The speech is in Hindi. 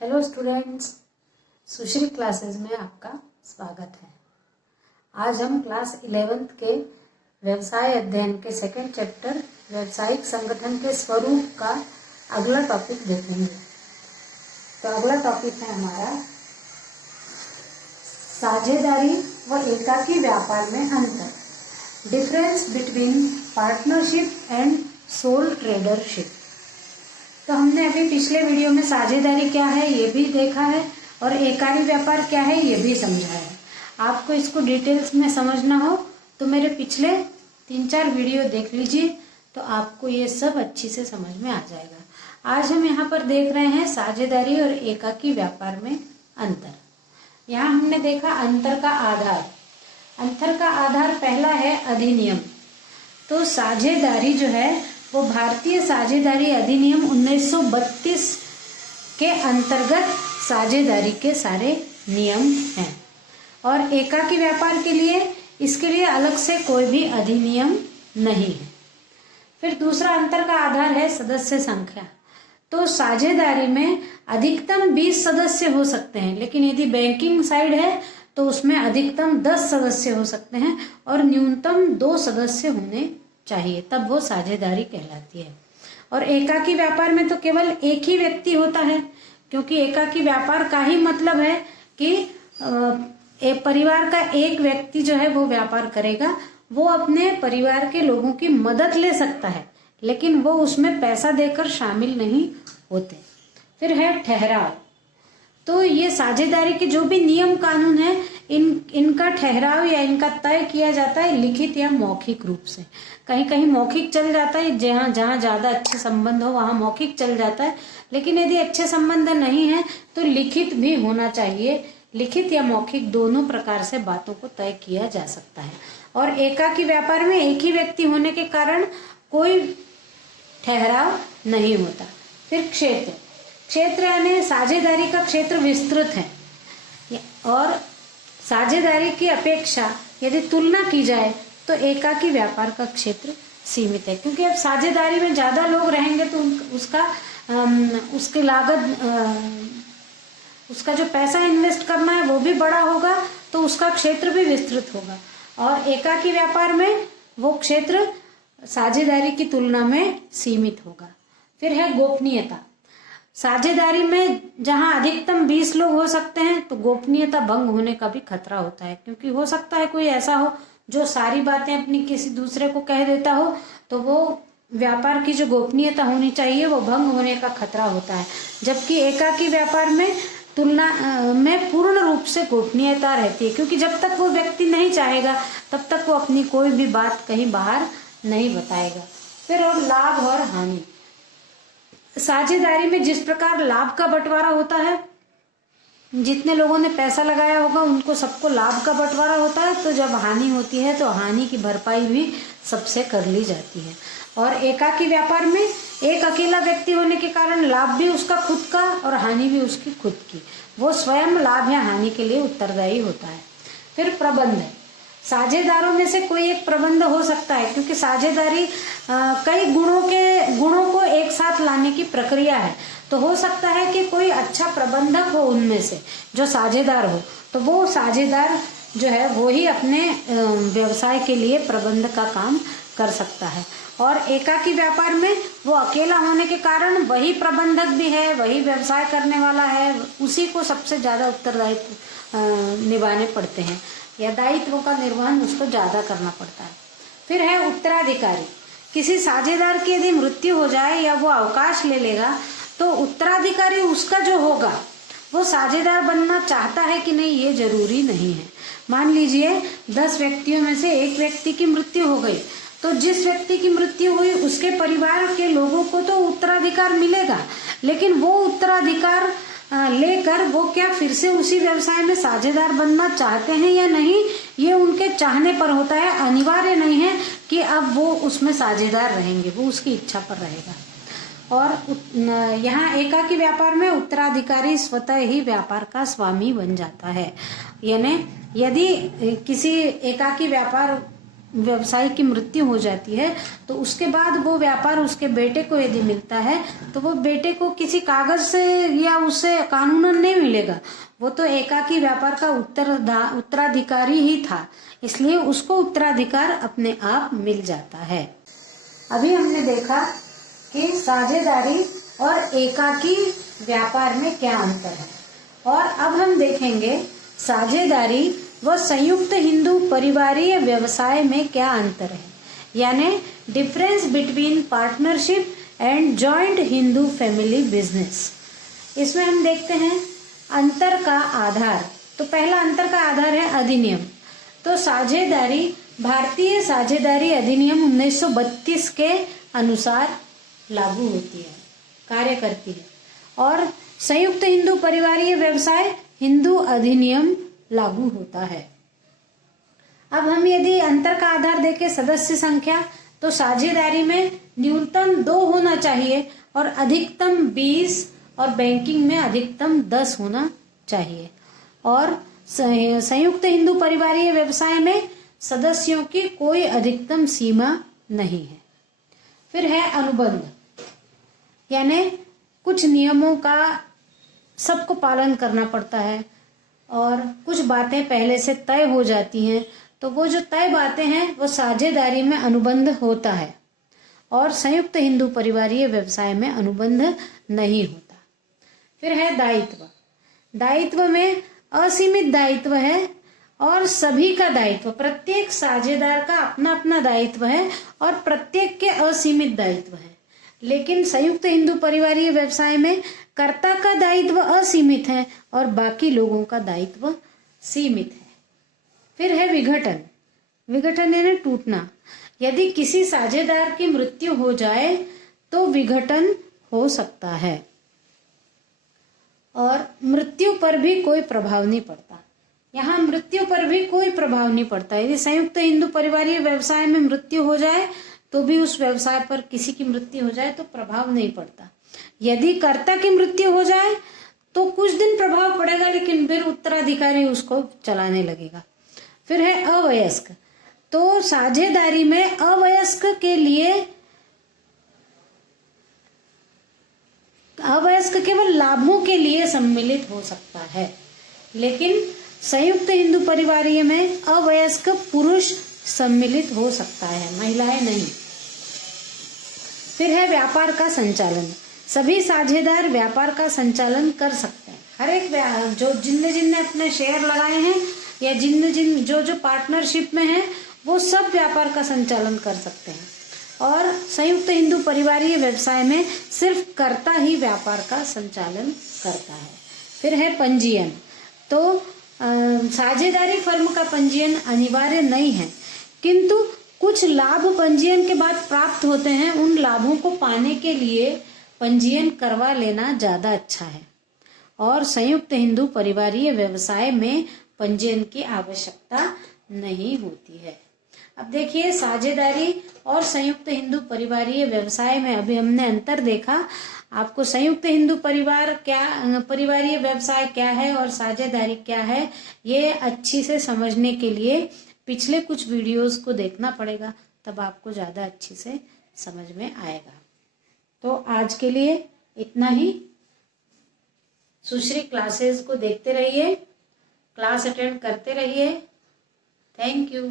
हेलो स्टूडेंट्स, सुश्री क्लासेस में आपका स्वागत है। आज हम क्लास 11th के व्यवसाय अध्ययन के सेकंड चैप्टर व्यवसायिक संगठन के स्वरूप का अगला टॉपिक देखेंगे। तो अगला टॉपिक है हमारा साझेदारी व एकाकी व्यापार में अंतर, difference between partnership and sole tradership. तो हमने अभी पिछले वीडियो में साझेदारी क्या है ये भी देखा है और एकाकी व्यापार क्या है ये भी समझा है। आपको इसको डिटेल्स में समझना हो तो मेरे पिछले 3-4 वीडियो देख लीजिए, तो आपको ये सब अच्छी से समझ में आ जाएगा। आज हम यहाँ पर देख रहे हैं साझेदारी और एकाकी व्यापार में अंतर। यहाँ हमने देखा अंतर का आधार। अंतर का आधार पहला है अधिनियम। तो साझेदारी जो है वो भारतीय साझेदारी अधिनियम 1932 के अंतर्गत साझेदारी के सारे नियम हैं और एकाकी व्यापार के लिए इसके लिए अलग से कोई भी अधिनियम नहीं है। फिर दूसरा अंतर का आधार है सदस्य संख्या। तो साझेदारी में अधिकतम 20 सदस्य हो सकते हैं, लेकिन यदि बैंकिंग साइड है तो उसमें अधिकतम 10 सदस्य हो सकते हैं और न्यूनतम 2 सदस्य होने चाहिए, तब वो साझेदारी कहलाती है। और एकाकी व्यापार में तो केवल एक ही व्यक्ति होता है, क्योंकि एकाकी व्यापार का ही मतलब है कि एक परिवार का एक व्यक्ति जो है वो व्यापार करेगा। वो अपने परिवार के लोगों की मदद ले सकता है, लेकिन वो उसमें पैसा देकर शामिल नहीं होते। फिर है ठहराव। तो ये साझेदारी के जो भी नियम कानून है इनका ठहराव या इनका तय किया जाता है लिखित या मौखिक रूप से। कहीं कहीं मौखिक चल जाता है, जहाँ जहाँ ज्यादा अच्छे संबंध हो वहां मौखिक चल जाता है, लेकिन यदि अच्छे संबंध नहीं है तो लिखित भी होना चाहिए। लिखित या मौखिक दोनों प्रकार से बातों को तय किया जा सकता है। और एकाकी व्यापार में एक ही व्यक्ति होने के कारण कोई ठहराव नहीं होता। फिर क्षेत्र। क्षेत्र यानी साझेदारी का क्षेत्र विस्तृत है और साझेदारी की अपेक्षा यदि तुलना की जाए तो एकाकी व्यापार का क्षेत्र सीमित है, क्योंकि अब साझेदारी में ज्यादा लोग रहेंगे तो उसकी लागत, उसका जो पैसा इन्वेस्ट करना है वो भी बड़ा होगा, तो उसका क्षेत्र भी विस्तृत होगा। और एकाकी व्यापार में वो क्षेत्र साझेदारी की तुलना में सीमित होगा। फिर है गोपनीयता। साझेदारी में जहां अधिकतम 20 लोग हो सकते हैं तो गोपनीयता भंग होने का भी खतरा होता है, क्योंकि हो सकता है कोई ऐसा हो जो सारी बातें अपनी किसी दूसरे को कह देता हो, तो वो व्यापार की जो गोपनीयता होनी चाहिए वो भंग होने का खतरा होता है। जबकि एकाकी व्यापार में तुलना में पूर्ण रूप से गोपनीयता रहती है, क्योंकि जब तक वो व्यक्ति नहीं चाहेगा तब तक वो अपनी कोई भी बात कहीं बाहर नहीं बताएगा। फिर और लाभ और हानि। साझेदारी में जिस प्रकार लाभ का बंटवारा होता है, जितने लोगों ने पैसा लगाया होगा उनको सबको लाभ का बंटवारा होता है, तो जब हानि होती है तो हानि की भरपाई भी सबसे कर ली जाती है। और एकाकी व्यापार में एक अकेला व्यक्ति होने के कारण लाभ भी उसका खुद का और हानि भी उसकी खुद की, वो स्वयं लाभ या हानि के लिए उत्तरदायी होता है। फिर प्रबंध। साझेदारों में से कोई एक प्रबंध हो सकता है, क्योंकि साझेदारी कई गुणों को एक साथ लाने की प्रक्रिया है। तो हो सकता है कि कोई अच्छा प्रबंधक हो उनमें से जो साझेदार हो, तो वो साझेदार जो है वो ही अपने व्यवसाय के लिए प्रबंधक का काम कर सकता है। और एकाकी व्यापार में वो अकेला होने के कारण वही प्रबंधक भी है, वही व्यवसाय करने वाला है, उसी को सबसे ज्यादा उत्तरदायित्व निभाने पड़ते हैं या दायित्वों का निर्वहन उसको ज्यादा करना पड़ता है। फिर है उत्तराधिकारी। किसी साझेदार की यदि मृत्यु हो जाए या वो अवकाश ले लेगा तो उत्तराधिकारी उसका जो होगा वो साझेदार बनना चाहता है कि नहीं ये जरूरी नहीं है। मान लीजिए 10 व्यक्तियों में से एक व्यक्ति की मृत्यु हो गई, तो जिस व्यक्ति की मृत्यु हुई उसके परिवार के लोगों को तो उत्तराधिकार मिलेगा, लेकिन वो उत्तराधिकार लेकर वो क्या फिर से उसी व्यवसाय में साझेदार बनना चाहते हैं या नहीं, ये उनके चाहने पर होता है। अनिवार्य नहीं है कि अब वो उसमें साझेदार रहेंगे, वो उसकी इच्छा पर रहेगा। और यहाँ एकाकी व्यापार में उत्तराधिकारी स्वतः ही व्यापार का स्वामी बन जाता है। यानी यदि किसी एकाकी व्यापार व्यवसायी की मृत्यु हो जाती है तो उसके बाद वो व्यापार उसके बेटे को यदि मिलता है तो वो बेटे को किसी कागज से या उससे कानूनन नहीं मिलेगा, वो तो एकाकी व्यापार का उत्तराधिकारी ही था, इसलिए उसको उत्तराधिकार अपने आप मिल जाता है। अभी हमने देखा कि साझेदारी और एकाकी व्यापार में क्या अंतर है, और अब हम देखेंगे साझेदारी व संयुक्त हिंदू परिवारीय व्यवसाय में क्या अंतर है, यानी difference between partnership and joint Hindu family business. इसमें हम देखते हैं अंतर का आधार। तो पहला अंतर का आधार है अधिनियम। तो साझेदारी भारतीय साझेदारी अधिनियम 1932 के अनुसार लागू होती है, कार्य करती है, और संयुक्त हिंदू परिवारीय व्यवसाय हिंदू अधिनियम लागू होता है। अब हम यदि अंतर का आधार देखें सदस्य संख्या, तो साझेदारी में न्यूनतम 2 होना चाहिए और अधिकतम 20 और बैंकिंग में अधिकतम 10 होना चाहिए, और संयुक्त हिंदू परिवारीय व्यवसाय में सदस्यों की कोई अधिकतम सीमा नहीं है। फिर है अनुबंध, यानी कुछ नियमों का सबको पालन करना पड़ता है और कुछ बातें पहले से तय हो जाती हैं, तो वो जो तय बातें हैं वो साझेदारी में अनुबंध होता है और संयुक्त हिंदू परिवारीय व्यवसाय में अनुबंध नहीं होता। फिर है दायित्व। दायित्व में असीमित दायित्व है और सभी का दायित्व, प्रत्येक साझेदार का अपना अपना दायित्व है और प्रत्येक के असीमित दायित्व है। लेकिन संयुक्त हिंदू परिवारीय व्यवसाय में कर्ता का दायित्व असीमित है और बाकी लोगों का दायित्व सीमित है। फिर है विघटन। विघटन यानी टूटना। यदि किसी साझेदार की मृत्यु हो जाए तो विघटन हो सकता है और मृत्यु पर भी कोई प्रभाव नहीं पड़ता। यहाँ मृत्यु पर भी कोई प्रभाव नहीं पड़ता। यदि संयुक्त हिंदू परिवारीय व्यवसाय में मृत्यु हो जाए तो भी उस व्यवसाय पर किसी की मृत्यु हो जाए तो प्रभाव नहीं पड़ता। यदि कर्ता की मृत्यु हो जाए तो कुछ दिन प्रभाव पड़ेगा, लेकिन फिर उत्तराधिकारी उसको चलाने लगेगा। फिर है अवयस्क। तो साझेदारी में अवयस्क केवल लाभों के लिए सम्मिलित हो सकता है, लेकिन संयुक्त हिंदू परिवारीय में अवयस्क पुरुष सम्मिलित हो सकता है, महिलाएं नहीं। फिर है व्यापार का संचालन। सभी साझेदार व्यापार का संचालन कर सकते हैं। हर एक जो जिनने अपने शेयर लगाए हैं या जो पार्टनरशिप में है वो सब व्यापार का संचालन कर सकते हैं, और संयुक्त हिंदू परिवारीय व्यवसाय में सिर्फ कर्ता ही व्यापार का संचालन करता है। फिर है पंजीयन। तो साझेदारी फर्म का पंजीयन अनिवार्य नहीं है, किंतु कुछ लाभ पंजीयन के बाद प्राप्त होते हैं, उन लाभों को पाने के लिए पंजीयन करवा लेना ज्यादा अच्छा है, और संयुक्त हिंदू परिवारीय व्यवसाय में पंजीयन की आवश्यकता नहीं होती है। अब देखिए साझेदारी और संयुक्त हिंदू परिवारीय व्यवसाय में अभी हमने अंतर देखा। आपको संयुक्त हिंदू परिवारीय व्यवसाय क्या है और साझेदारी क्या है, ये अच्छी से समझने के लिए पिछले कुछ वीडियोस को देखना पड़ेगा, तब आपको ज्यादा अच्छी से समझ में आएगा। तो आज के लिए इतना ही। सुश्री क्लासेस को देखते रहिए, क्लास अटेंड करते रहिए। Thank you.